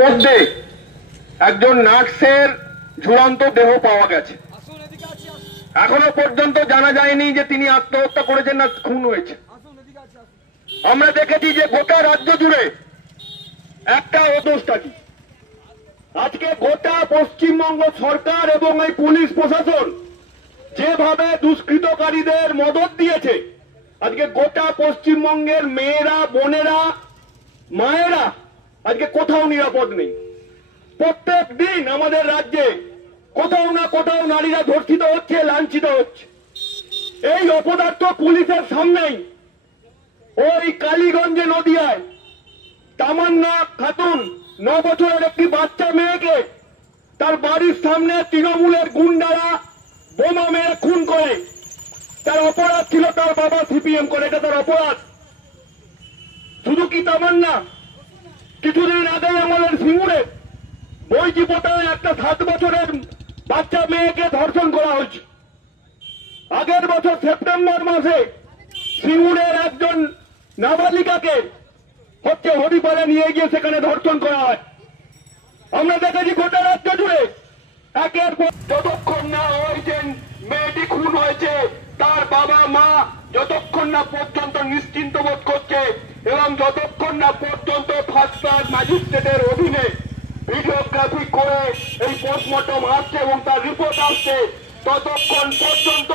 মধ্যে একজন নার্সের ঝুলন্ত দেহ পাওয়া গেছে। এখনো পর্যন্ত জানা যায়নি যে তিনি আত্মহত্যা করেছেন না খুন হয়েছে। আমরা দেখেছি যে গোটা রাজ্য জুড়ে একটা অদোষটা কি, আজকে গোটা পশ্চিমবঙ্গ সরকার এবং এই পুলিশ প্রশাসন যেভাবে দুষ্কৃতকারীদের মদত দিয়েছে, আজকে গোটা পশ্চিমবঙ্গের মেয়েরা, বোনেরা, মায়েরা আজকে কোথাও নিরাপদ নেই। প্রত্যেক দিন আমাদের রাজ্যে কোথাও না কোথাও নারীরা ধর্ষিত হচ্ছে, লাঞ্ছিত হচ্ছে। এই অপদার্থ পুলিশের সামনেই ওই কালীগঞ্জে নদিয়ায় তামান্না খাতুন 9 বছরের একটি বাচ্চা মেয়েকে তার বাড়ির সামনে তৃণমূলের গুন্ডারা বোমা মেরে খুন করে। তার অপরাধ ছিল তার বাবা সিপিএম করে, এটা তার অপরাধ। শুধু কি তামান্না, কিছুদিন আগে আমাদের সিঙ্গুরে বইচিপোটায় একটা 7 বছরের বাচ্চা মেয়েকে ধর্ষণ করা হয়েছে। আগের বছর সেপ্টেম্বর মাসে সিঙ্গুরের একজন নাবালিকাকে হরিপাড়ে নিয়ে গিয়ে সেখানে ধর্ষণ করা হয়। আমরা দেখেছি গোটা রাজ্য জুড়ে একের পর যতক্ষণ না ওই যে মেয়েটি খুন হয়েছে তার বাবা মা যতক্ষণ না পর্যন্ত নিশ্চিন্ত বোধ করছে এবং যতক্ষণ না পর্যন্ত ফার্স্ট ক্লাস ম্যাজিস্ট্রেটের অধীনে ভিডিওগ্রাফি করে এই পোস্টমর্টম আসছে এবং তার রিপোর্ট আসছে, ততক্ষণ পর্যন্ত